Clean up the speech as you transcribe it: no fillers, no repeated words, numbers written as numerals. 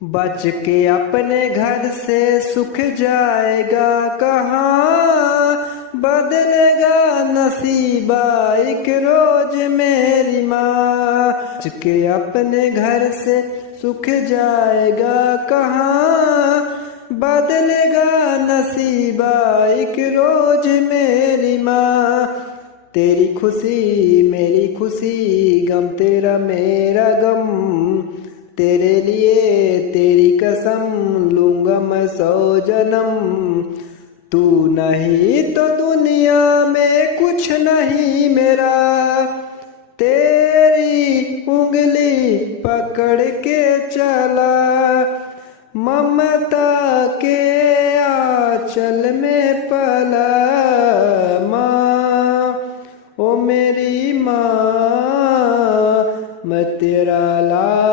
बच के अपने घर से सुख जाएगा कहाँ, बदलेगा नसीबा एक रोज मेरी माँ। बच के अपने घर से सुख जाएगा कहाँ, बदलेगा नसीबा एक रोज मेरी माँ। तेरी खुशी मेरी खुशी, गम तेरा मेरा गम, तेरे लिए तेरी कसम लूंगा मैं 100 जन्म। तू नहीं तो दुनिया में कुछ नहीं मेरा, तेरी उंगली पकड़ के चला, ममता के आंचल में पला। माँ ओ मेरी माँ, मैं तेरा लाल